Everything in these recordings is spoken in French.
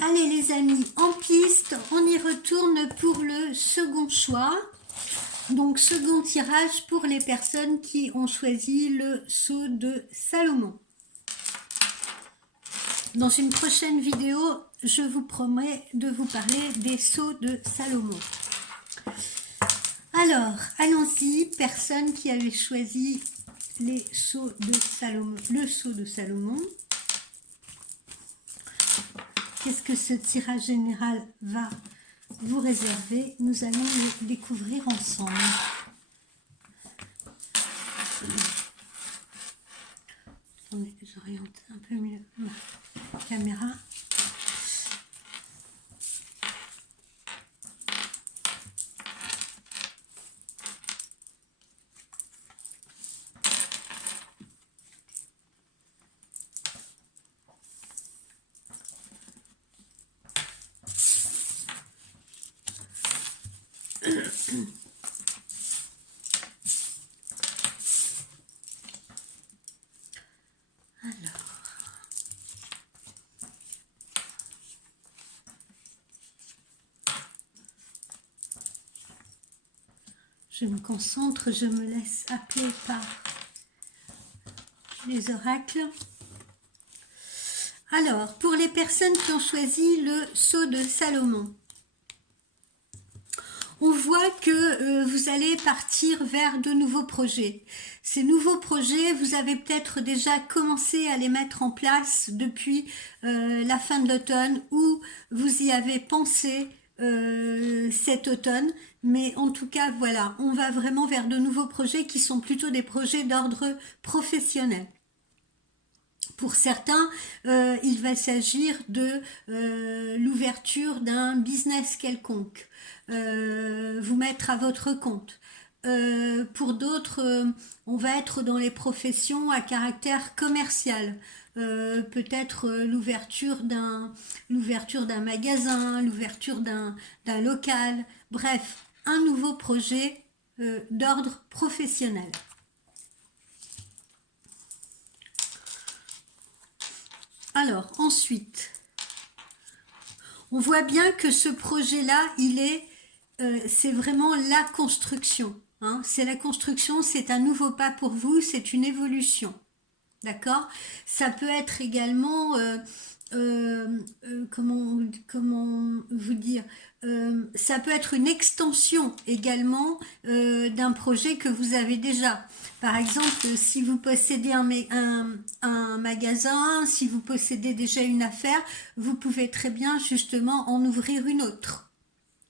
Allez les amis, en piste, on y retourne pour le second choix. Donc second tirage pour les personnes qui ont choisi le sceau de Salomon. Dans une prochaine vidéo, je vous promets de vous parler des sceaux de Salomon. Alors, allons-y, personne qui avait choisi les sceaux de Salomon, le sceau de Salomon. Qu'est-ce que ce tirage général va vous réserver? Nous allons le découvrir ensemble. Attendez, j'oriente un peu mieux ma caméra. Je me concentre, je me laisse appeler par les oracles. Alors, pour les personnes qui ont choisi le sceau de Salomon, on voit que vous allez partir vers de nouveaux projets. Ces nouveaux projets, vous avez peut-être déjà commencé à les mettre en place depuis la fin de l'automne ou vous y avez pensé cet automne. Mais en tout cas, voilà, on va vraiment vers de nouveaux projets qui sont plutôt des projets d'ordre professionnel. Pour certains, il va s'agir de l'ouverture d'un business quelconque, vous mettre à votre compte. Pour d'autres, on va être dans les professions à caractère commercial. Peut-être l'ouverture d'un magasin, l'ouverture d'un local, bref, un nouveau projet d'ordre professionnel. Alors, ensuite, on voit bien que ce projet-là, c'est vraiment la construction. Hein. C'est la construction, c'est un nouveau pas pour vous, c'est une évolution. D'accord? Ça peut être également, comment vous dire, ça peut être une extension également d'un projet que vous avez déjà. Par exemple, si vous possédez un magasin, si vous possédez déjà une affaire, vous pouvez très bien justement en ouvrir une autre.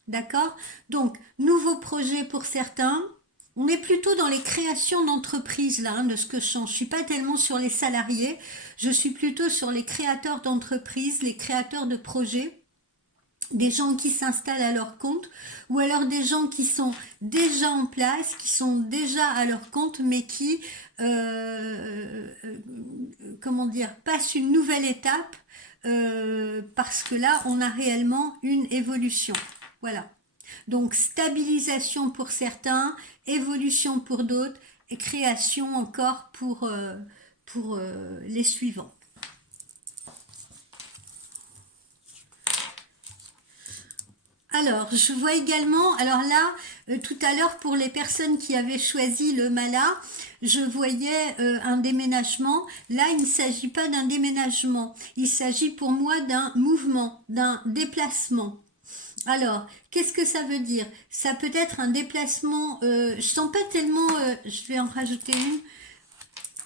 D'accord? Donc, nouveau projet pour certains. On est plutôt dans les créations d'entreprises là, hein, de ce que je sens. Je suis pas tellement sur les salariés, je suis plutôt sur les créateurs d'entreprises, les créateurs de projets, des gens qui s'installent à leur compte, ou alors des gens qui sont déjà en place, qui sont déjà à leur compte, mais qui, comment dire, passent une nouvelle étape, parce que là, on a réellement une évolution. Voilà. Donc, stabilisation pour certains, évolution pour d'autres, et création encore pour les suivants. Alors, je vois également, alors là, tout à l'heure, pour les personnes qui avaient choisi le mala, je voyais un déménagement. Là, il ne s'agit pas d'un déménagement. Il s'agit pour moi d'un mouvement, d'un déplacement. Alors, qu'est-ce que ça veut dire? Ça peut être un déplacement, je sens pas tellement, je vais en rajouter une.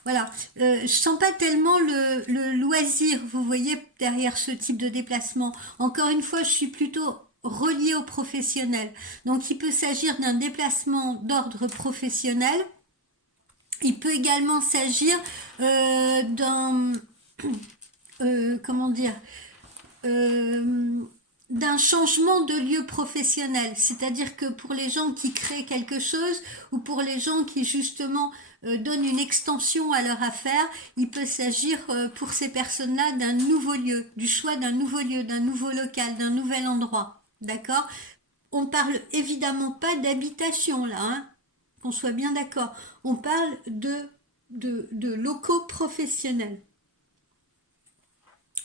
Voilà, je sens pas tellement le loisir, vous voyez, derrière ce type de déplacement. Encore une fois, je suis plutôt reliée au professionnel. Donc, il peut s'agir d'un déplacement d'ordre professionnel. Il peut également s'agir d'un, comment dire, d'un changement de lieu professionnel, c'est-à-dire que pour les gens qui créent quelque chose ou pour les gens qui justement donnent une extension à leur affaire, il peut s'agir pour ces personnes-là d'un nouveau lieu, du choix d'un nouveau lieu, d'un nouveau local, d'un nouvel endroit, d'accord? On parle évidemment pas d'habitation là, hein, qu'on soit bien d'accord, on parle de locaux professionnels.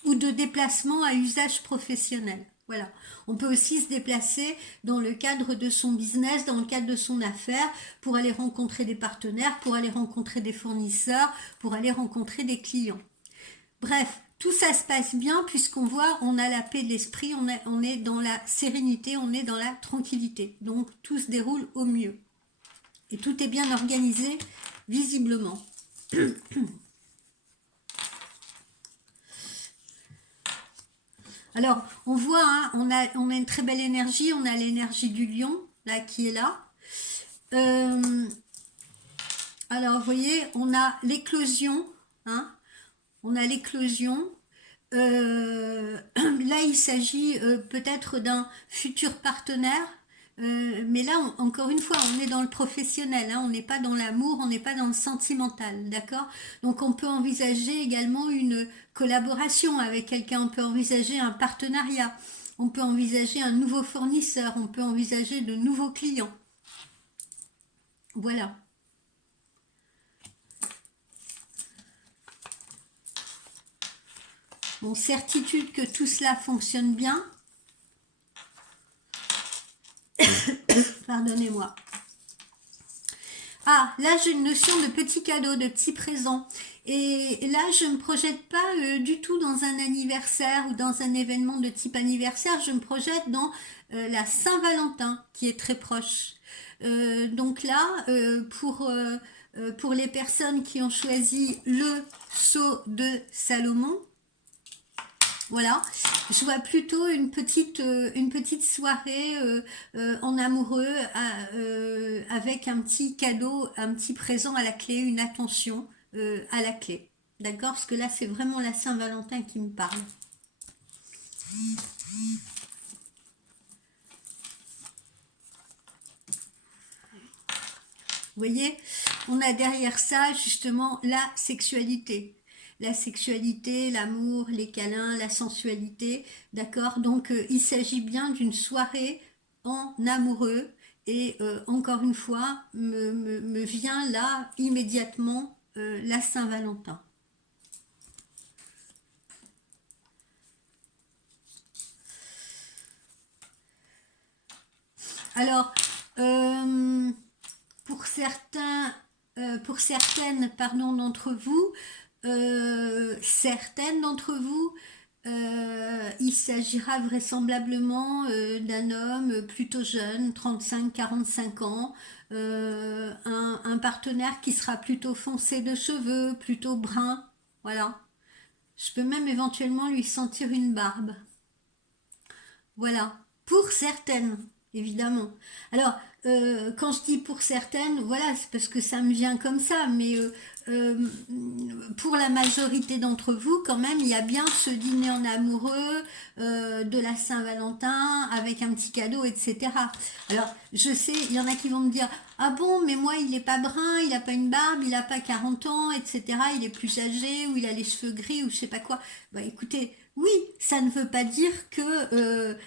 ou de déplacement à usage professionnel. Voilà. On peut aussi se déplacer dans le cadre de son business, dans le cadre de son affaire, pour aller rencontrer des partenaires, pour aller rencontrer des fournisseurs, pour aller rencontrer des clients. Bref, tout ça se passe bien puisqu'on voit, on a la paix de l'esprit, on est dans la sérénité, on est dans la tranquillité. Donc tout se déroule au mieux. Et tout est bien organisé, visiblement. Alors, on voit, hein, on a une très belle énergie, on a l'énergie du lion, là, qui est là. Alors, vous voyez, on a l'éclosion, hein, on a l'éclosion. Là, il s'agit peut-être d'un futur partenaire, mais là, encore une fois, on est dans le professionnel, hein, on n'est pas dans l'amour, on n'est pas dans le sentimental, d'accord? Donc, on peut envisager également une collaboration avec quelqu'un, on peut envisager un partenariat, on peut envisager un nouveau fournisseur, on peut envisager de nouveaux clients. Voilà. Bon, certitude que tout cela fonctionne bien. Pardonnez-moi. Ah, là j'ai une notion de petits cadeaux, de petits présents. Et là, je ne me projette pas du tout dans un anniversaire ou dans un événement de type anniversaire. Je me projette dans la Saint-Valentin, qui est très proche. Donc là, pour les personnes qui ont choisi le sceau de Salomon, voilà, je vois plutôt une petite soirée en amoureux avec un petit cadeau, un petit présent à la clé, une attention à la clé. D'accord? Parce que là, c'est vraiment la Saint-Valentin qui me parle. Vous voyez, on a derrière ça justement la sexualité. La sexualité, l'amour, les câlins, la sensualité, d'accord? Donc, il s'agit bien d'une soirée en amoureux. Et encore une fois, me vient là immédiatement la Saint-Valentin. Alors, pour certaines, pardon, d'entre vous, il s'agira vraisemblablement d'un homme plutôt jeune, 35-45 ans, un partenaire qui sera plutôt foncé de cheveux, plutôt brun, voilà. Je peux même éventuellement lui sentir une barbe. Voilà, pour certaines, évidemment. Alors, quand je dis pour certaines, voilà, c'est parce que ça me vient comme ça, mais euh, pour la majorité d'entre vous, quand même, il y a bien ce dîner en amoureux de la Saint-Valentin avec un petit cadeau, etc. Alors, je sais, il y en a qui vont me dire, ah bon, mais moi, il n'est pas brun, il n'a pas une barbe, il n'a pas 40 ans, etc. Il est plus âgé, ou il a les cheveux gris, ou je sais pas quoi. Bah écoutez, oui, ça ne veut pas dire que,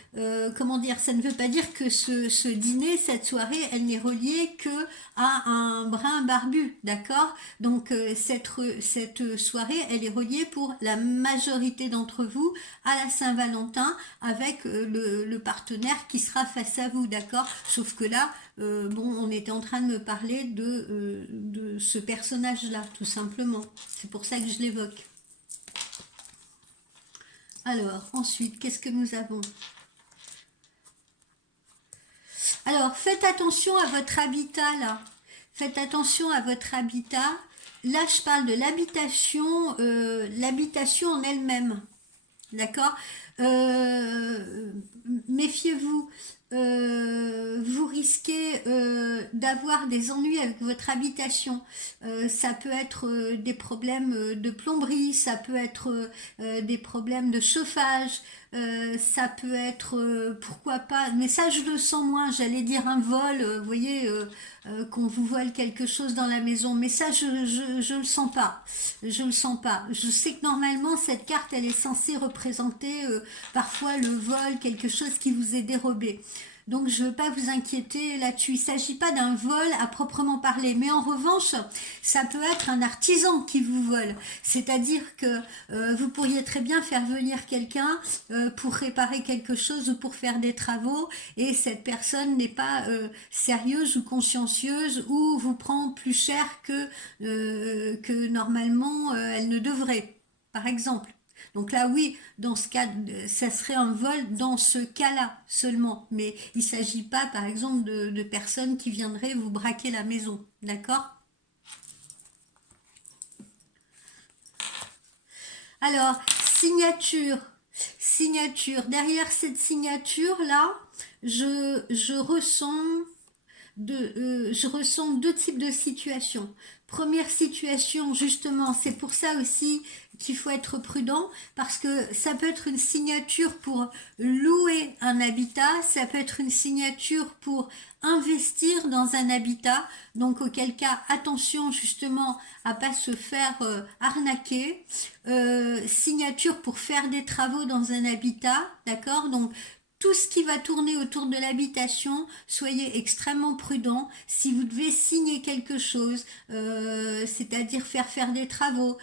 comment dire, ça ne veut pas dire que ce dîner, cette soirée, elle n'est reliée que à un brun barbu, d'accord? Donc cette soirée, elle est reliée pour la majorité d'entre vous à la Saint-Valentin avec le partenaire qui sera face à vous, d'accord? Sauf que là, bon, on était en train de me parler de ce personnage-là, tout simplement. C'est pour ça que je l'évoque. Alors, ensuite, qu'est-ce que nous avons? Alors, faites attention à votre habitat, là. Faites attention à votre habitat. Là, je parle de l'habitation en elle-même. D'accord? Méfiez-vous. Vous risquez d'avoir des ennuis avec votre habitation. Ça peut être des problèmes de plomberie, ça peut être des problèmes de chauffage, ça peut être, pourquoi pas, mais ça je le sens moins, j'allais dire un vol, vous voyez, qu'on vous vole quelque chose dans la maison, mais ça je le sens pas, je le sens pas. Je sais que normalement cette carte elle est censée représenter parfois le vol, quelque chose qui vous est dérobé. Donc je ne veux pas vous inquiéter là-dessus. Il ne s'agit pas d'un vol à proprement parler. Mais en revanche, ça peut être un artisan qui vous vole. C'est-à-dire que vous pourriez très bien faire venir quelqu'un pour réparer quelque chose ou pour faire des travaux et cette personne n'est pas sérieuse ou consciencieuse ou vous prend plus cher que normalement elle ne devrait, par exemple. Donc là, oui, dans ce cas, ça serait un vol dans ce cas-là seulement. Mais il ne s'agit pas, par exemple, de personnes qui viendraient vous braquer la maison. D'accord? Alors, signature. Signature. Derrière cette signature-là, je ressens je ressens deux types de situations. Première situation, justement, c'est pour ça aussi qu'il faut être prudent, parce que ça peut être une signature pour louer un habitat, ça peut être une signature pour investir dans un habitat, donc auquel cas, attention justement à pas se faire arnaquer. Signature pour faire des travaux dans un habitat, d'accord? Donc tout ce qui va tourner autour de l'habitation, soyez extrêmement prudents. Si vous devez signer quelque chose, c'est-à-dire faire des travaux,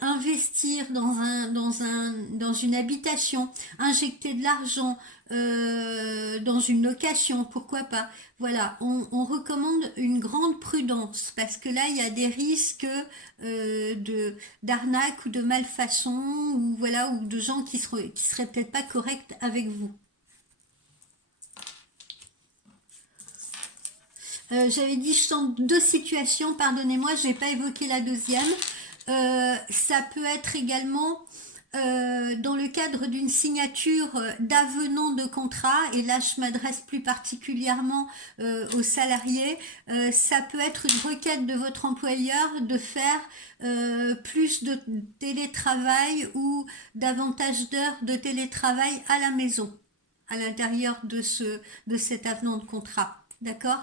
investir dans une habitation, injecter de l'argent dans une location, pourquoi pas. Voilà, on recommande une grande prudence parce que là, il y a des risques d'arnaque ou de malfaçon ou voilà ou de gens qui seraient peut-être pas corrects avec vous. J'avais dit je sens deux situations, pardonnez-moi, je n'ai pas évoqué la deuxième. Ça peut être également dans le cadre d'une signature d'avenant de contrat, et là je m'adresse plus particulièrement aux salariés, ça peut être une requête de votre employeur de faire plus de télétravail ou davantage d'heures de télétravail à la maison, à l'intérieur de cet avenant de contrat. D'accord?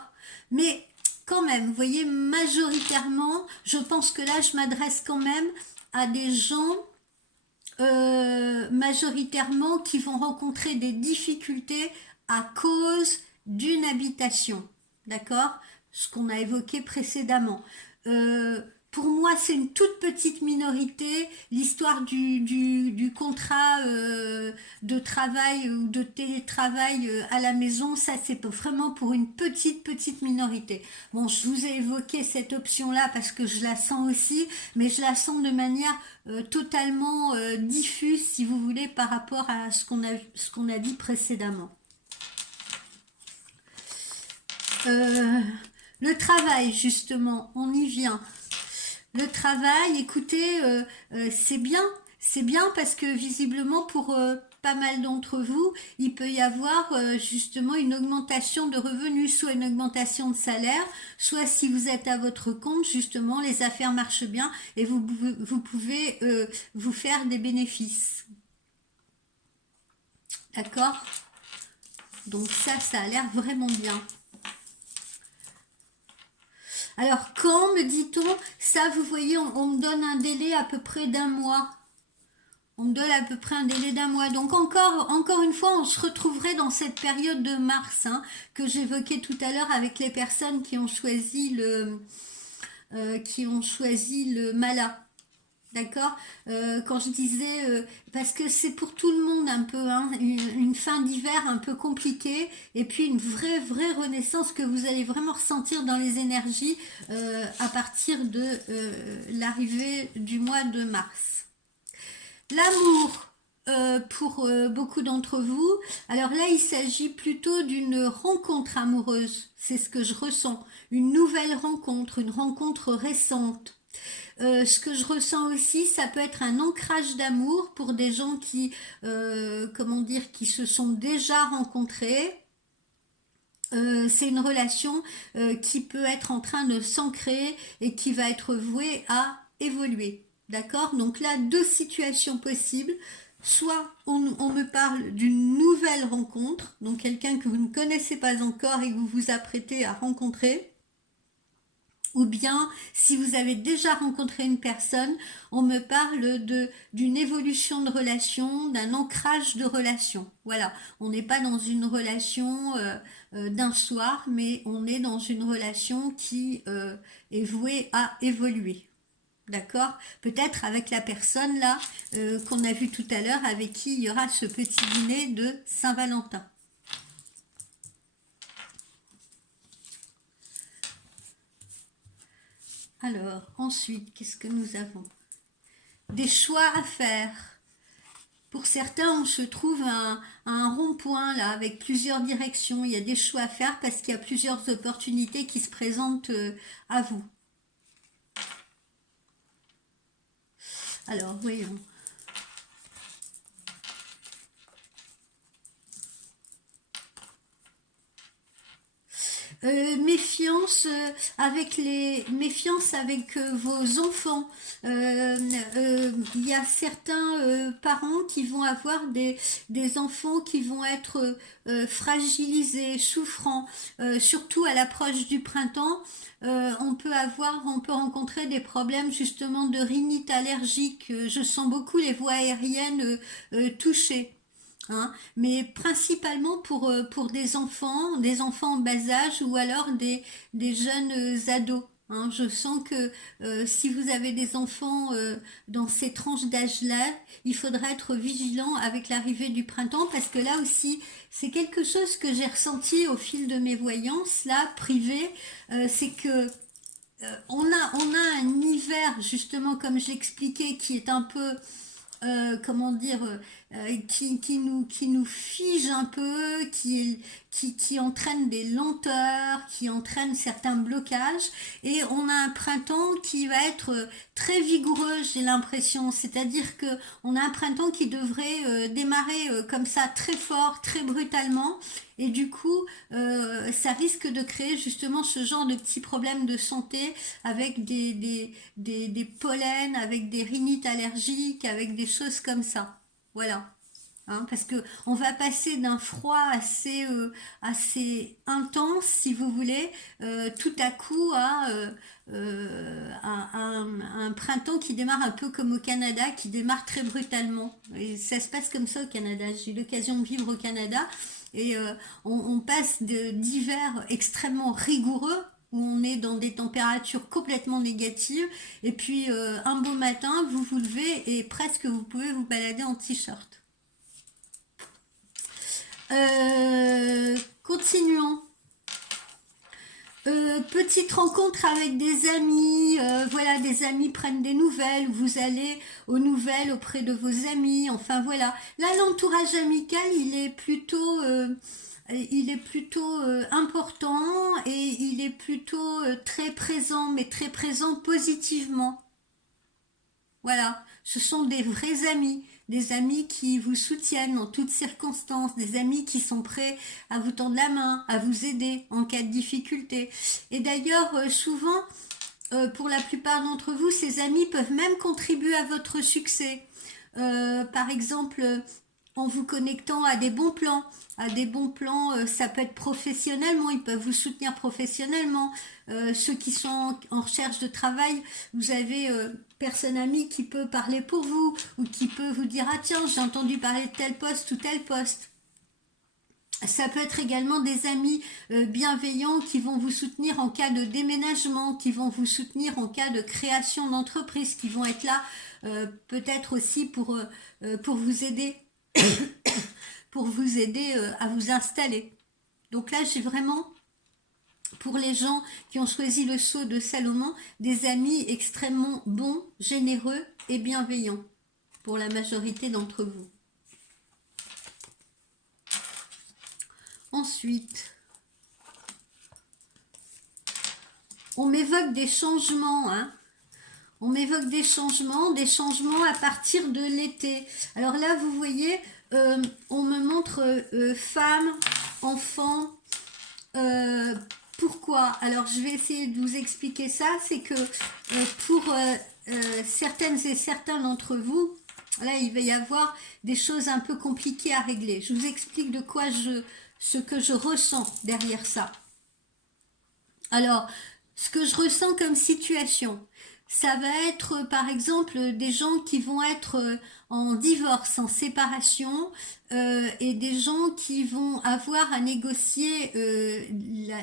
Mais quand même, vous voyez, majoritairement, je pense que là, je m'adresse quand même à des gens majoritairement qui vont rencontrer des difficultés à cause d'une habitation. D'accord? Ce qu'on a évoqué précédemment. Pour moi, c'est une toute petite minorité. L'histoire du contrat de travail ou de télétravail à la maison, ça c'est vraiment pour une petite minorité. Bon, je vous ai évoqué cette option-là parce que je la sens aussi, mais je la sens de manière totalement diffuse, si vous voulez, par rapport à ce qu'on a dit précédemment. Le travail, justement, on y vient. Le travail, écoutez, c'est bien parce que visiblement pour pas mal d'entre vous, il peut y avoir justement une augmentation de revenus, soit une augmentation de salaire, soit si vous êtes à votre compte, justement, les affaires marchent bien et vous pouvez vous faire des bénéfices. D'accord? Donc ça a l'air vraiment bien. Alors, quand me dit-on, ça, vous voyez, on me donne un délai à peu près d'un mois. On me donne à peu près un délai d'un mois. Donc, encore une fois, on se retrouverait dans cette période de mars que j'évoquais tout à l'heure avec les personnes qui ont choisi le mala. D'accord? Quand je disais, parce que c'est pour tout le monde un peu, une fin d'hiver un peu compliquée, et puis une vraie renaissance que vous allez vraiment ressentir dans les énergies à partir de l'arrivée du mois de mars. L'amour, pour beaucoup d'entre vous, alors là il s'agit plutôt d'une rencontre amoureuse, c'est ce que je ressens, une nouvelle rencontre, une rencontre récente. Ce que je ressens aussi, ça peut être un ancrage d'amour pour des gens qui, qui se sont déjà rencontrés. C'est une relation qui peut être en train de s'ancrer et qui va être vouée à évoluer. D'accord? Donc là, deux situations possibles. Soit on me parle d'une nouvelle rencontre, donc quelqu'un que vous ne connaissez pas encore et que vous vous apprêtez à rencontrer, Ou bien, si vous avez déjà rencontré une personne, on me parle d'une évolution de relation, d'un ancrage de relation. Voilà, on n'est pas dans une relation d'un soir, mais on est dans une relation qui est vouée à évoluer. D'accord? Peut-être avec la personne là qu'on a vue tout à l'heure, avec qui il y aura ce petit dîner de Saint-Valentin. Alors, ensuite, qu'est-ce que nous avons? Des choix à faire. Pour certains, on se trouve à un rond-point là, avec plusieurs directions. Il y a des choix à faire parce qu'il y a plusieurs opportunités qui se présentent à vous. Alors, voyons. Méfiance avec vos enfants. Il y a certains parents qui vont avoir des enfants qui vont être fragilisés, souffrants, surtout à l'approche du printemps. On peut rencontrer des problèmes justement de rhinite allergique. Je sens beaucoup les voies aériennes touchées. Hein, mais principalement pour des enfants en bas âge ou alors des jeunes ados. Hein. Je sens que si vous avez des enfants dans ces tranches d'âge-là, il faudra être vigilant avec l'arrivée du printemps parce que là aussi, c'est quelque chose que j'ai ressenti au fil de mes voyances, là, privées, c'est que on a un hiver, justement, comme j'expliquais, qui est un peu comment dire, qui nous fige un peu, qui entraîne des lenteurs, qui entraîne certains blocages. Et on a un printemps qui va être très vigoureux, j'ai l'impression. C'est-à-dire que on a un printemps qui devrait démarrer comme ça très fort, très brutalement. Et du coup, ça risque de créer justement ce genre de petits problèmes de santé avec des pollens, avec des rhinites allergiques, avec des choses comme ça. Voilà. Hein, parce que on va passer d'un froid assez intense, si vous voulez, tout à coup un printemps qui démarre un peu comme au Canada, qui démarre très brutalement. Et ça se passe comme ça au Canada. J'ai eu l'occasion de vivre au Canada et on passe d'hiver extrêmement rigoureux où on est dans des températures complètement négatives et puis un beau matin vous vous levez et presque vous pouvez vous balader en t-shirt. Continuons. Petite rencontre avec des amis, voilà, des amis prennent des nouvelles, vous allez aux nouvelles auprès de vos amis, enfin voilà. Là, l'entourage amical, il est plutôt important et il est plutôt très présent, mais très présent positivement. Voilà, ce sont des amis qui vous soutiennent en toutes circonstances, des amis qui sont prêts à vous tendre la main, à vous aider en cas de difficulté. Et d'ailleurs, souvent, pour la plupart d'entre vous, ces amis peuvent même contribuer à votre succès. Par exemple, en vous connectant à des bons plans, ça peut être professionnellement, ils peuvent vous soutenir professionnellement. Ceux qui sont en recherche de travail, vous avez personne amie qui peut parler pour vous ou qui peut vous dire ah tiens j'ai entendu parler de tel poste ou tel poste. Ça peut être également des amis bienveillants qui vont vous soutenir en cas de déménagement, qui vont vous soutenir en cas de création d'entreprise, qui vont être là peut-être aussi pour vous aider, pour vous aider à vous installer. Donc là, j'ai vraiment, pour les gens qui ont choisi le sceau de Salomon, des amis extrêmement bons, généreux et bienveillants, pour la majorité d'entre vous. Ensuite, on m'évoque des changements, hein. On m'évoque des changements à partir de l'été. Alors là, vous voyez, on me montre femmes, enfants. Pourquoi? Alors, je vais essayer de vous expliquer ça. C'est que pour certaines et certains d'entre vous, là, il va y avoir des choses un peu compliquées à régler. Je vous explique ce que je ressens derrière ça. Alors, ce que je ressens comme situation. Ça va être par exemple des gens qui vont être en divorce, en séparation, et des gens qui vont avoir à négocier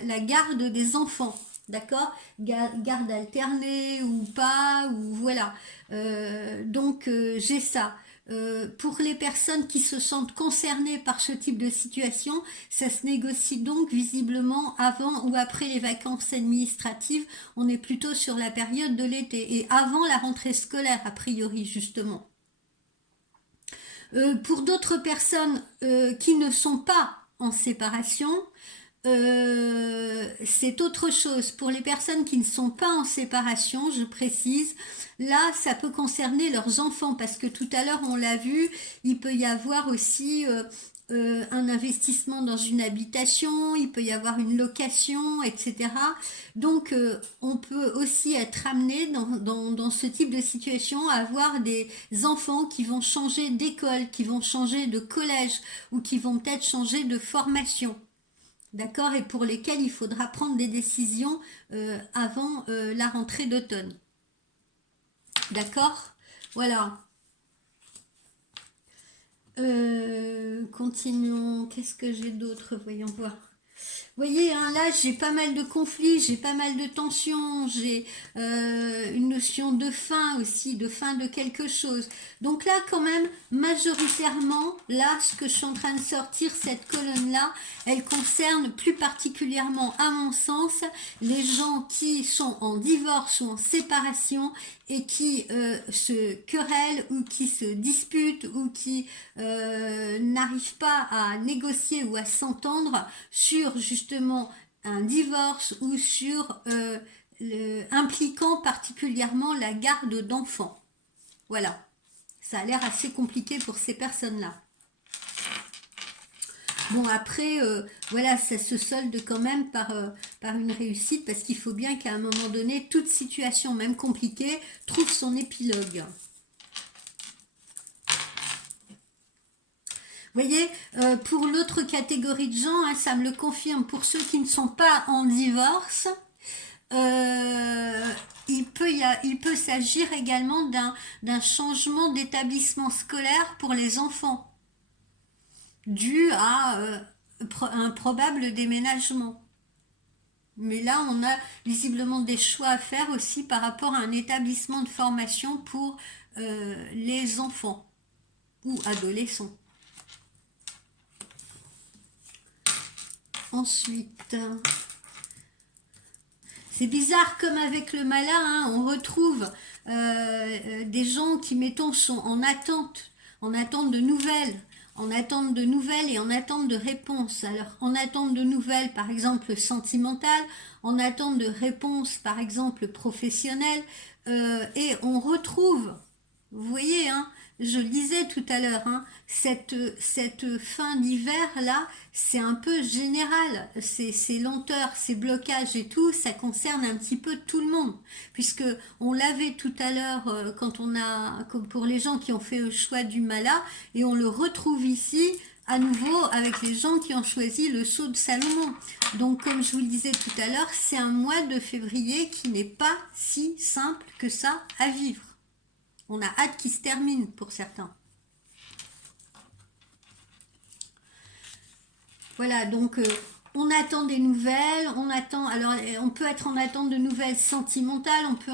la garde des enfants. D'accord? Garde alternée ou pas, ou voilà. Donc j'ai ça. Pour les personnes qui se sentent concernées par ce type de situation, ça se négocie donc visiblement avant ou après les vacances administratives. On est plutôt sur la période de l'été et avant la rentrée scolaire, a priori, justement. Pour d'autres personnes qui ne sont pas en séparation, c'est autre chose. Pour les personnes qui ne sont pas en séparation, je précise, là, ça peut concerner leurs enfants parce que tout à l'heure, on l'a vu, il peut y avoir aussi un investissement dans une habitation, il peut y avoir une location, etc. Donc, on peut aussi être amené dans ce type de situation à avoir des enfants qui vont changer d'école, qui vont changer de collège ou qui vont peut-être changer de formation. D'accord? Et pour lesquels il faudra prendre des décisions avant la rentrée d'automne. D'accord? Voilà. Continuons. Qu'est-ce que j'ai d'autre? Voyons voir. Vous voyez, hein, là, j'ai pas mal de conflits, j'ai pas mal de tensions, j'ai une notion de fin aussi, de fin de quelque chose. Donc là, quand même, majoritairement, là, ce que je suis en train de sortir, cette colonne-là, elle concerne plus particulièrement, à mon sens, les gens qui sont en divorce ou en séparation et qui se querellent ou qui se disputent ou qui n'arrivent pas à négocier ou à s'entendre sur justement un divorce ou sur impliquant particulièrement la garde d'enfants. Voilà, ça a l'air assez compliqué pour ces personnes-là. Bon, après, voilà, ça se solde quand même par une réussite parce qu'il faut bien qu'à un moment donné, toute situation, même compliquée, trouve son épilogue. Vous voyez, pour l'autre catégorie de gens, hein, ça me le confirme, pour ceux qui ne sont pas en divorce, il peut s'agir également d'un changement d'établissement scolaire pour les enfants, dû à un probable déménagement. Mais là, on a visiblement des choix à faire aussi par rapport à un établissement de formation pour les enfants ou adolescents. Ensuite, c'est bizarre comme avec le malin, hein, on retrouve des gens qui, mettons, sont en attente de nouvelles, en attente de nouvelles et en attente de réponses. Alors, en attente de nouvelles, par exemple, sentimentales, en attente de réponses, par exemple, professionnelles, et on retrouve, vous voyez, hein, je le disais tout à l'heure, hein, cette fin d'hiver là, c'est un peu général. Ces lenteurs, ces blocages et tout, ça concerne un petit peu tout le monde. Puisque on l'avait tout à l'heure quand on a, comme pour les gens qui ont fait le choix du mala, et on le retrouve ici à nouveau avec les gens qui ont choisi le sceau de Salomon. Donc comme je vous le disais tout à l'heure, c'est un mois de février qui n'est pas si simple que ça à vivre. On a hâte qu'il se termine pour certains. Voilà, donc on attend des nouvelles, on attend, alors on peut être en attente de nouvelles sentimentales, on peut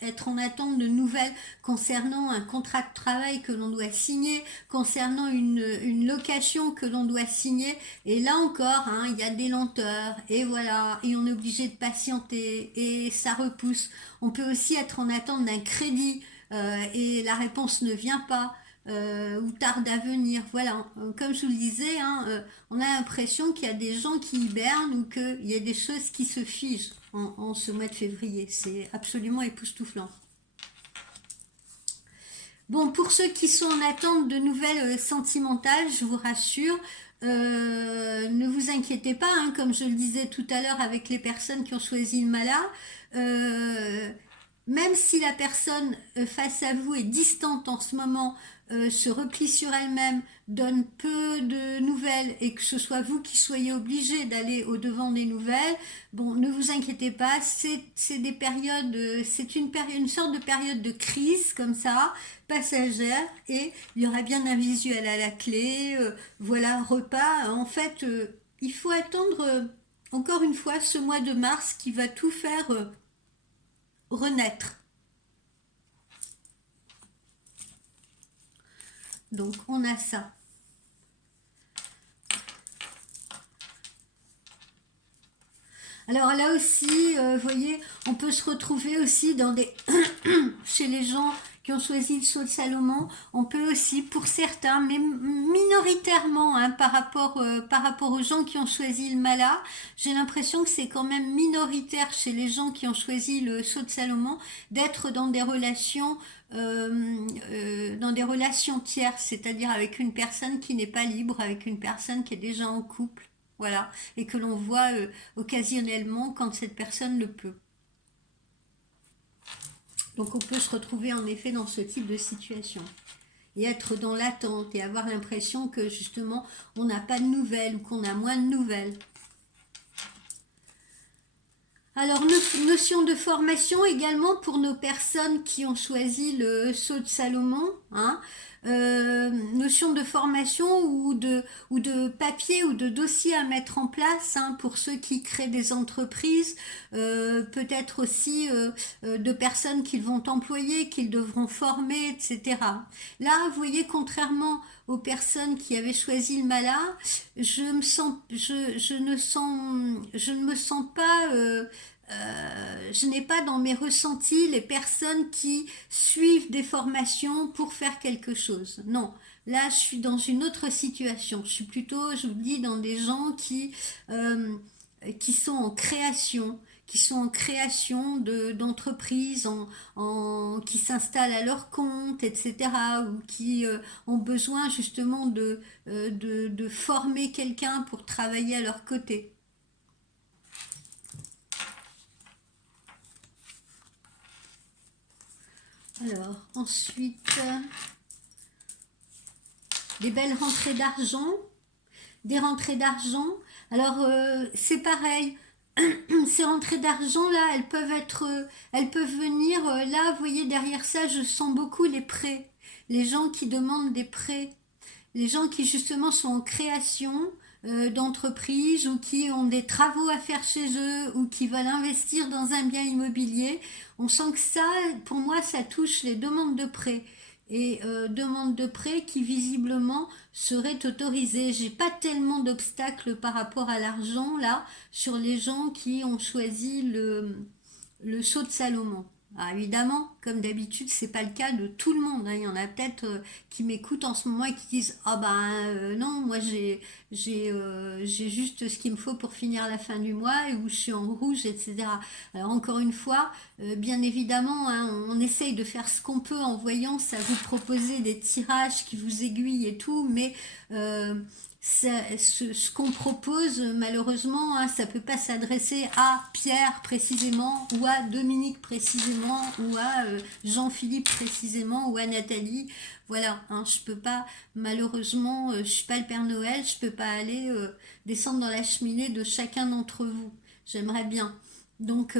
être en attente de nouvelles concernant un contrat de travail que l'on doit signer, concernant une location que l'on doit signer, et là encore, hein, il y a des lenteurs, et voilà, et on est obligé de patienter, et ça repousse. On peut aussi être en attente d'un crédit, et la réponse ne vient pas, ou tarde à venir. Voilà, comme je vous le disais, hein, on a l'impression qu'il y a des gens qui hibernent ou qu'il y a des choses qui se figent en ce mois de février. C'est absolument époustouflant. Bon, pour ceux qui sont en attente de nouvelles sentimentales, je vous rassure, ne vous inquiétez pas, hein, comme je le disais tout à l'heure avec les personnes qui ont choisi le mala, même si la personne face à vous est distante en ce moment, se replie sur elle-même, donne peu de nouvelles et que ce soit vous qui soyez obligé d'aller au-devant des nouvelles, bon, ne vous inquiétez pas, c'est des périodes, une sorte de période de crise comme ça, passagère, et il y aura bien un visuel à la clé, voilà, repas. En fait, il faut attendre, encore une fois, ce mois de mars qui va tout faire renaître. Donc, on a ça. Alors là aussi, vous voyez, on peut se retrouver aussi dans des chez les gens qui ont choisi le sceau de Salomon, on peut aussi, pour certains, mais minoritairement, hein, par rapport aux gens qui ont choisi le mala, j'ai l'impression que c'est quand même minoritaire chez les gens qui ont choisi le sceau de Salomon d'être dans des relations tierces, c'est-à-dire avec une personne qui n'est pas libre, avec une personne qui est déjà en couple. Voilà, et que l'on voit occasionnellement quand cette personne le peut. Donc on peut se retrouver en effet dans ce type de situation et être dans l'attente et avoir l'impression que justement on n'a pas de nouvelles ou qu'on a moins de nouvelles. Alors, notion de formation également pour nos personnes qui ont choisi le sceau de Salomon, hein. Notion de formation ou de papier ou de dossier à mettre en place, hein, pour ceux qui créent des entreprises, peut-être aussi de personnes qu'ils vont employer, qu'ils devront former, etc. Là, vous voyez, contrairement aux personnes qui avaient choisi le mala, je ne me sens pas, je n'ai pas dans mes ressentis les personnes qui suivent des formations pour faire quelque chose. Non, là je suis dans une autre situation. Je suis plutôt, je vous dis, dans des gens qui sont en création, d'entreprises, qui s'installent à leur compte, etc., ou qui ont besoin justement de former quelqu'un pour travailler à leur côté. Alors, ensuite, des belles rentrées d'argent, des rentrées d'argent. Alors, c'est pareil. Ces rentrées d'argent là, elles peuvent venir. Là, vous voyez derrière ça, je sens beaucoup les prêts, les gens qui demandent des prêts, les gens qui justement sont en création d'entreprise ou qui ont des travaux à faire chez eux ou qui veulent investir dans un bien immobilier. On sent que ça, pour moi, ça touche les demandes de prêts et demandes de prêts qui visiblement seraient autorisées. J'ai pas tellement d'obstacles par rapport à l'argent là sur les gens qui ont choisi le sceau de Salomon. Ah, évidemment, comme d'habitude, c'est pas le cas de tout le monde, hein. Il y en a peut-être qui m'écoutent en ce moment et qui disent ah ben non, moi j'ai juste ce qu'il me faut pour finir la fin du mois et où je suis en rouge, etc. Alors encore une fois, bien évidemment, hein, on essaye de faire ce qu'on peut en voyant ça vous proposer des tirages qui vous aiguillent et tout, mais euh, ce qu'on propose, malheureusement, hein, ça peut pas s'adresser à Pierre précisément, ou à Dominique précisément, ou à Jean-Philippe précisément, ou à Nathalie. Voilà, hein, je peux pas, malheureusement, je suis pas le Père Noël, je peux pas aller descendre dans la cheminée de chacun d'entre vous. J'aimerais bien. Donc,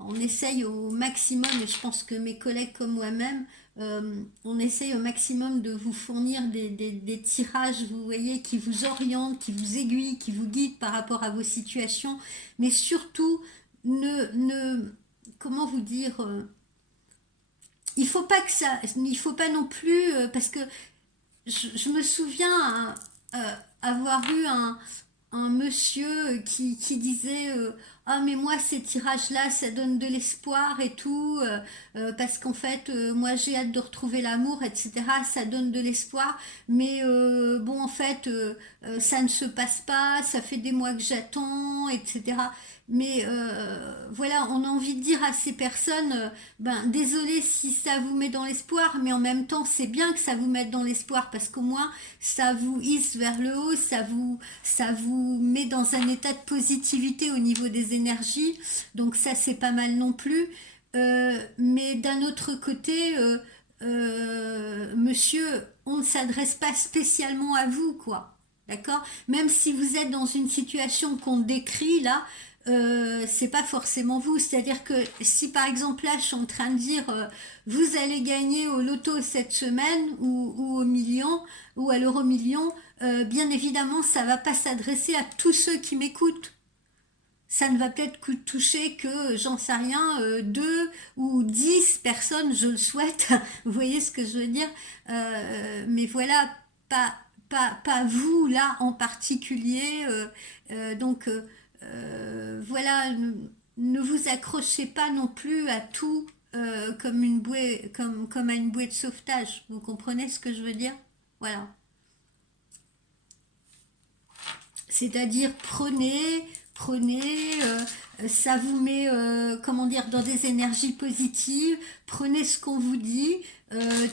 on essaye au maximum, et je pense que mes collègues comme moi-même, on essaye au maximum de vous fournir des tirages, vous voyez, qui vous orientent, qui vous aiguillent, qui vous guident par rapport à vos situations, mais surtout, comment vous dire, il faut pas non plus, parce que je me souviens hein, avoir eu un monsieur qui disait ah mais moi ces tirages là ça donne de l'espoir et tout parce qu'en fait moi j'ai hâte de retrouver l'amour, etc., ça donne de l'espoir, mais bon en fait ça ne se passe pas, ça fait des mois que j'attends, etc. Mais voilà, on a envie de dire à ces personnes, ben désolé si ça vous met dans l'espoir, mais en même temps c'est bien que ça vous mette dans l'espoir parce qu'au moins ça vous hisse vers le haut, ça vous met dans un état de positivité au niveau des énergies, donc ça c'est pas mal non plus. Mais d'un autre côté, monsieur, on ne s'adresse pas spécialement à vous, quoi. D'accord? Même si vous êtes dans une situation qu'on décrit là, c'est pas forcément vous. C'est-à-dire que si par exemple là, je suis en train de dire vous allez gagner au loto cette semaine ou au million ou à l'euro million, bien évidemment, ça va pas s'adresser à tous ceux qui m'écoutent. Ça ne va peut-être toucher que, j'en sais rien, 2 ou 10 personnes, je le souhaite. Vous voyez ce que je veux dire? Mais voilà, pas vous là en particulier. Donc voilà, ne vous accrochez pas non plus à tout comme une bouée, comme à une bouée de sauvetage. Vous comprenez ce que je veux dire? Voilà. C'est-à-dire prenez, ça vous met, comment dire, dans des énergies positives, prenez ce qu'on vous dit,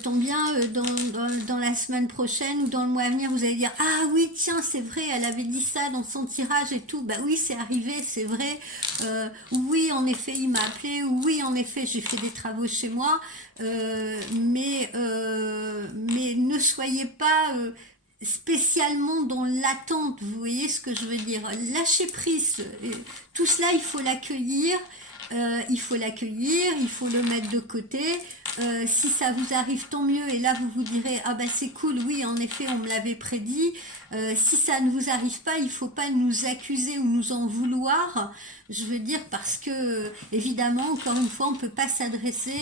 tant bien dans la semaine prochaine ou dans le mois à venir, vous allez dire, ah oui, tiens, c'est vrai, elle avait dit ça dans son tirage et tout, bah oui, c'est arrivé, c'est vrai, oui, en effet, il m'a appelé, oui, en effet, j'ai fait des travaux chez moi, mais ne soyez pas spécialement dans l'attente, vous voyez ce que je veux dire. Lâcher prise, tout cela il faut l'accueillir, il faut le mettre de côté. Si ça vous arrive, tant mieux. Et là, vous vous direz, ah ben c'est cool, oui, en effet, on me l'avait prédit. Si ça ne vous arrive pas, il faut pas nous accuser ou nous en vouloir. Je veux dire parce que, évidemment, encore une fois, on peut pas s'adresser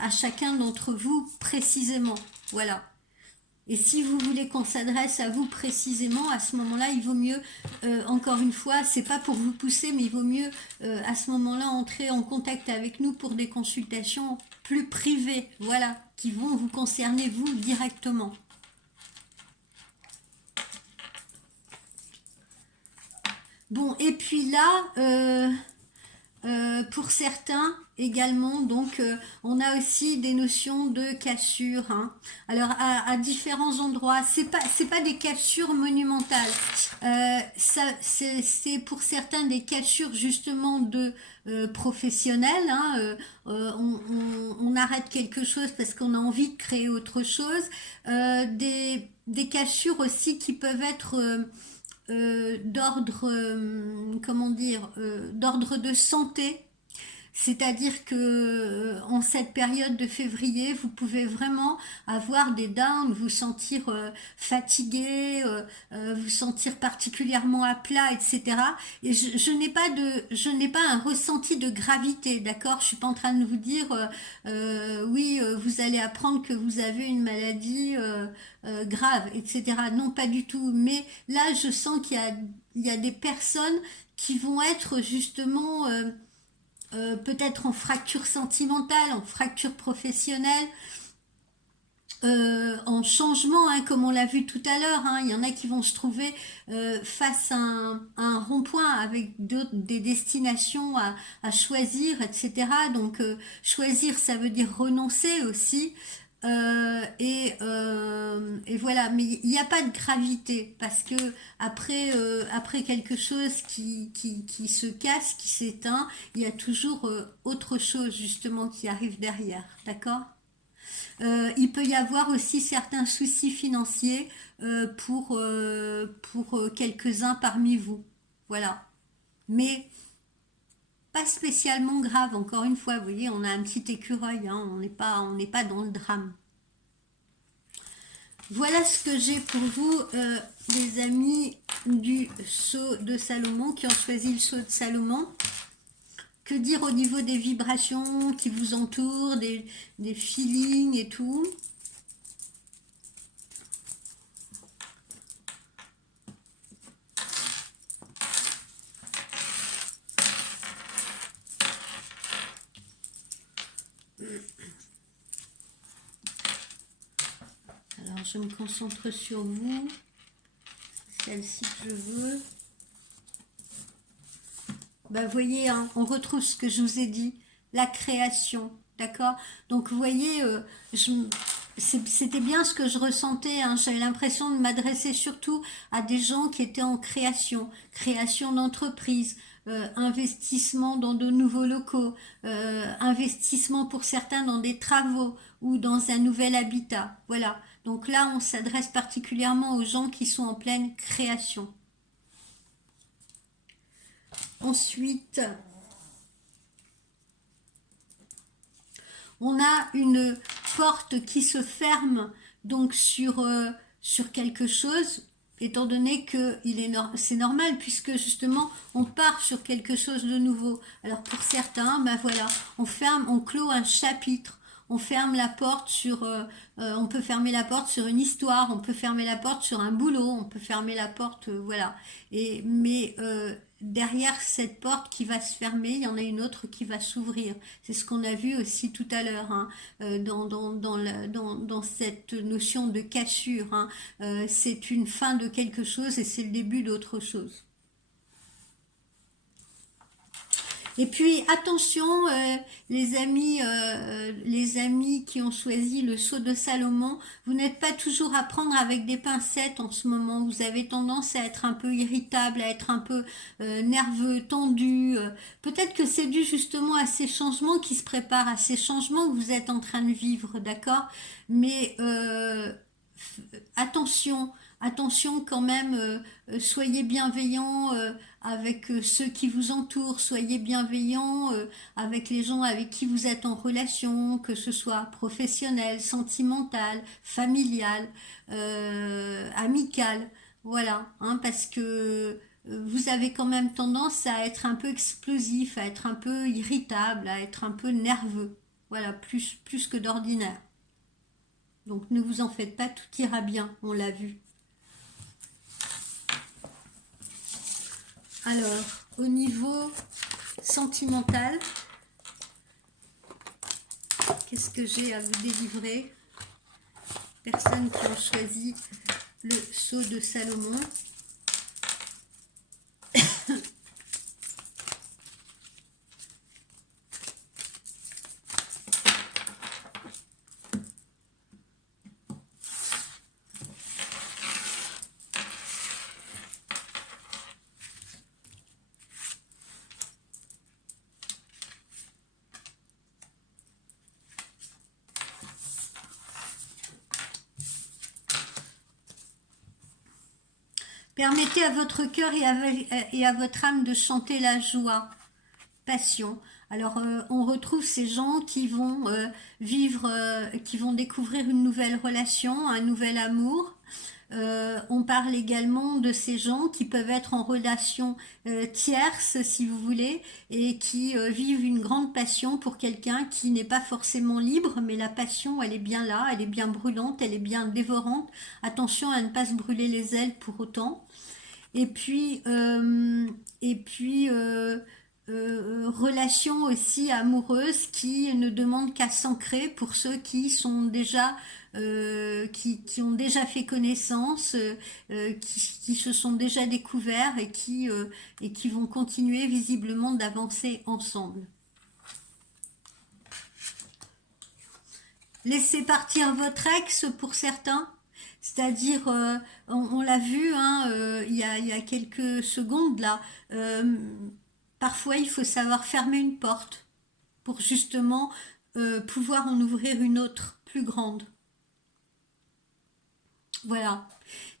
à chacun d'entre vous précisément. Voilà. Et si vous voulez qu'on s'adresse à vous précisément, à ce moment-là, il vaut mieux, encore une fois, c'est pas pour vous pousser, mais il vaut mieux à ce moment-là entrer en contact avec nous pour des consultations plus privées, voilà, qui vont vous concerner vous directement. Bon, et puis là, pour certains également, donc on a aussi des notions de cassure. Hein. Alors à différents endroits, c'est pas des cassures monumentales. C'est pour certains des cassures justement de professionnels. Hein. On arrête quelque chose parce qu'on a envie de créer autre chose. Des cassures aussi qui peuvent être d'ordre, comment dire, d'ordre de santé. C'est-à-dire que en cette période de février, vous pouvez vraiment avoir des downs, vous sentir fatigué, vous sentir particulièrement à plat, etc. Et je n'ai pas un ressenti de gravité, d'accord? Je suis pas en train de vous dire, oui, vous allez apprendre que vous avez une maladie grave, etc. Non, pas du tout. Mais là, je sens il y a des personnes qui vont être justement peut-être en fracture sentimentale, en fracture professionnelle, en changement, hein, comme on l'a vu tout à l'heure. Hein. Il y en a qui vont se trouver face à un rond-point avec des destinations à choisir, etc. Donc choisir, ça veut dire renoncer aussi. Et voilà, mais il n'y a pas de gravité parce que après quelque chose qui se casse, qui s'éteint, il y a toujours autre chose justement qui arrive derrière, d'accord? Il peut y avoir aussi certains soucis financiers pour quelques-uns parmi vous, voilà. Mais pas spécialement grave, encore une fois, vous voyez, on a un petit écureuil, hein, on n'est pas dans le drame. Voilà ce que j'ai pour vous, les amis du sceau de Salomon, qui ont choisi le sceau de Salomon. Que dire au niveau des vibrations qui vous entourent, des feelings et tout? Alors, je me concentre sur vous. Celle-ci que je veux. Bah, vous voyez, hein, on retrouve ce que je vous ai dit, la création, d'accord? Donc, vous voyez, c'était bien ce que je ressentais, hein, j'avais l'impression de m'adresser surtout à des gens qui étaient en création, création d'entreprise, investissement dans de nouveaux locaux, investissement pour certains dans des travaux ou dans un nouvel habitat. Voilà. Donc là, on s'adresse particulièrement aux gens qui sont en pleine création. Ensuite, on a une porte qui se ferme donc sur quelque chose, étant donné que c'est normal puisque justement on part sur quelque chose de nouveau. Alors pour certains, ben voilà, on clôt un chapitre. On ferme la porte on peut fermer la porte sur une histoire, on peut fermer la porte sur un boulot, on peut fermer la porte, voilà. Mais derrière cette porte qui va se fermer, il y en a une autre qui va s'ouvrir. C'est ce qu'on a vu aussi tout à l'heure, hein, dans cette notion de cassure, hein. C'est une fin de quelque chose et c'est le début d'autre chose. Et puis attention, les amis qui ont choisi le sceau de Salomon, vous n'êtes pas toujours à prendre avec des pincettes en ce moment. Vous avez tendance à être un peu irritable, à être un peu nerveux, tendu. Peut-être que c'est dû justement à ces changements qui se préparent, à ces changements que vous êtes en train de vivre, d'accord? Mais attention, attention quand même, soyez bienveillants avec ceux qui vous entourent, soyez bienveillants avec les gens avec qui vous êtes en relation, que ce soit professionnel, sentimental, familial, amical, voilà, hein, parce que vous avez quand même tendance à être un peu explosif, à être un peu irritable, à être un peu nerveux, voilà, plus que d'ordinaire. Donc ne vous en faites pas, tout ira bien, on l'a vu. Alors, au niveau sentimental, qu'est-ce que j'ai à vous délivrer? Personnes qui ont choisi le sceau de Salomon. Permettez à votre cœur et à votre âme de chanter la joie, passion. Alors, on retrouve ces gens qui vont qui vont découvrir une nouvelle relation, un nouvel amour. On parle également de ces gens qui peuvent être en relation tierce, si vous voulez, et qui vivent une grande passion pour quelqu'un qui n'est pas forcément libre, mais la passion, elle est bien là, elle est bien brûlante, elle est bien dévorante. Attention à ne pas se brûler les ailes pour autant. Et puis, euh, et puis relation aussi amoureuse qui ne demande qu'à s'ancrer pour ceux qui sont déjà qui ont déjà fait connaissance, qui se sont déjà découverts et qui vont continuer visiblement d'avancer ensemble. Laissez partir votre ex pour certains. C'est-à-dire, on l'a vu hein, il y a quelques secondes là, parfois il faut savoir fermer une porte pour justement pouvoir en ouvrir une autre, plus grande. Voilà.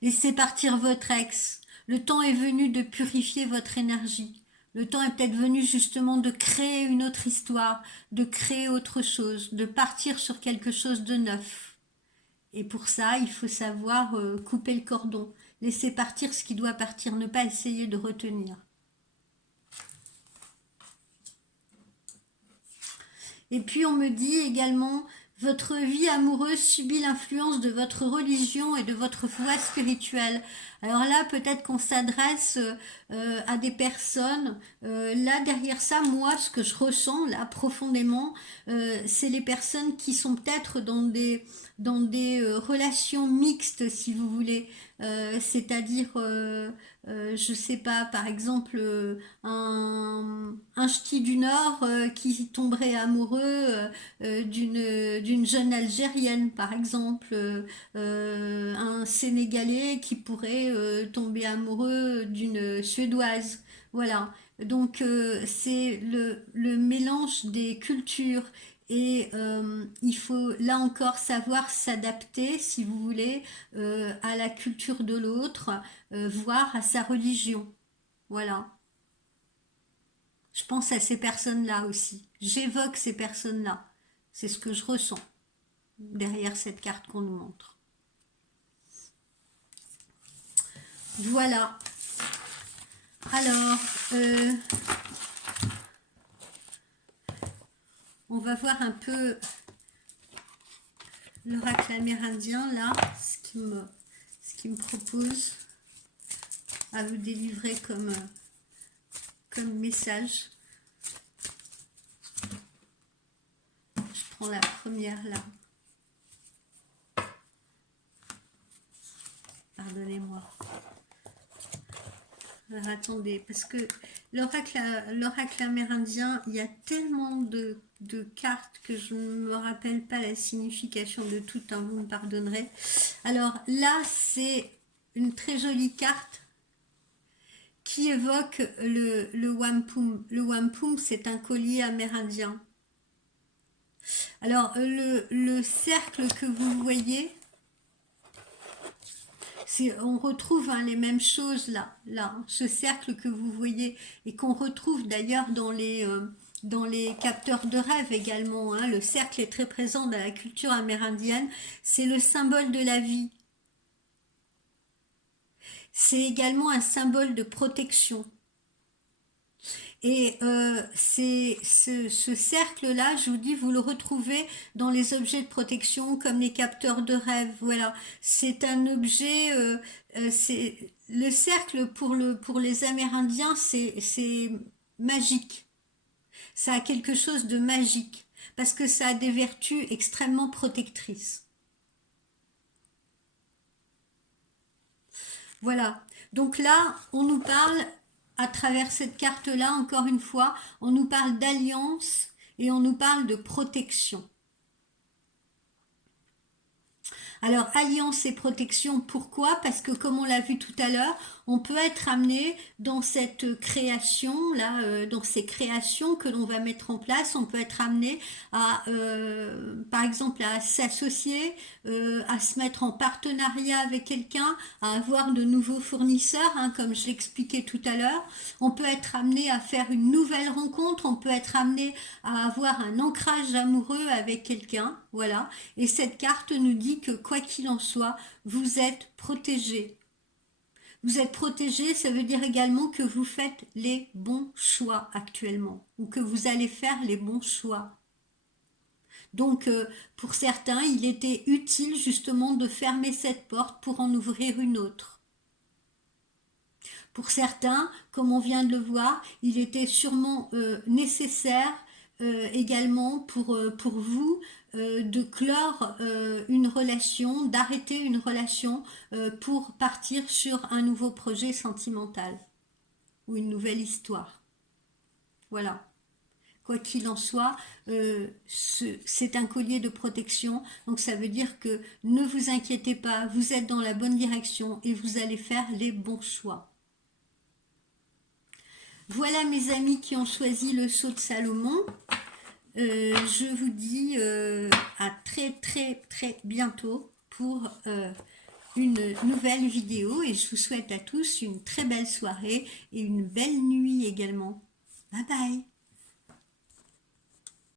Laissez partir votre ex. Le temps est venu de purifier votre énergie. Le temps est peut-être venu justement de créer une autre histoire, de créer autre chose, de partir sur quelque chose de neuf. Et pour ça, il faut savoir couper le cordon, laisser partir ce qui doit partir, ne pas essayer de retenir. Et puis on me dit également, votre vie amoureuse subit l'influence de votre religion et de votre foi spirituelle. Alors là, peut-être qu'on s'adresse à des personnes. Là, derrière ça, moi, ce que je ressens, là, profondément, c'est les personnes qui sont peut-être dans des relations mixtes, si vous voulez. C'est-à-dire, je sais pas, par exemple, un ch'ti du Nord qui tomberait amoureux d'une jeune Algérienne, par exemple, un Sénégalais qui pourrait tomber amoureux d'une Suédoise. Voilà. Donc c'est le mélange des cultures et il faut là encore savoir s'adapter, si vous voulez, à la culture de l'autre, voire à sa religion. Voilà. Je pense à ces personnes-là aussi. J'évoque ces personnes-là. C'est ce que je ressens derrière cette carte qu'on nous montre. Voilà. Alors, on va voir un peu l'oracle amérindien, là, ce qui me propose à vous délivrer comme message. Je prends la première, là. Pardonnez-moi. Alors, attendez, parce que l'oracle amérindien, il y a tellement de cartes que je ne me rappelle pas la signification de toutes, hein, vous me pardonnerez. Alors là, c'est une très jolie carte qui évoque le wampum. Le wampum, c'est un collier amérindien. Alors, le cercle que vous voyez, on retrouve hein, les mêmes choses là, ce cercle que vous voyez et qu'on retrouve d'ailleurs dans les capteurs de rêve également. Hein. Le cercle est très présent dans la culture amérindienne. C'est le symbole de la vie. C'est également un symbole de protection. Et ce cercle-là, je vous dis, vous le retrouvez dans les objets de protection comme les capteurs de rêve. Voilà, c'est un objet. C'est le cercle pour les Amérindiens, c'est magique. Ça a quelque chose de magique parce que ça a des vertus extrêmement protectrices. Voilà. Donc là, on nous parle à travers cette carte-là, encore une fois, on nous parle d'alliance et on nous parle de protection. Alors, alliance et protection, pourquoi? Parce que comme on l'a vu tout à l'heure, on peut être amené dans cette création, là, dans ces créations que l'on va mettre en place, on peut être amené à, par exemple, à s'associer, à se mettre en partenariat avec quelqu'un, à avoir de nouveaux fournisseurs, hein, comme je l'expliquais tout à l'heure. On peut être amené à faire une nouvelle rencontre, on peut être amené à avoir un ancrage amoureux avec quelqu'un, voilà. Et cette carte nous dit que quoi qu'il en soit, vous êtes protégé. Vous êtes protégé, ça veut dire également que vous faites les bons choix actuellement, ou que vous allez faire les bons choix. Donc, pour certains, il était utile justement de fermer cette porte pour en ouvrir une autre. Pour certains, comme on vient de le voir, il était sûrement nécessaire également pour vous de clore une relation, d'arrêter une relation pour partir sur un nouveau projet sentimental ou une nouvelle histoire. Voilà. Quoi qu'il en soit, c'est un collier de protection, donc ça veut dire que ne vous inquiétez pas, vous êtes dans la bonne direction et vous allez faire les bons choix. Voilà mes amis qui ont choisi le sceau de Salomon. Je vous dis à très très très bientôt pour une nouvelle vidéo et je vous souhaite à tous une très belle soirée et une belle nuit également. Bye bye.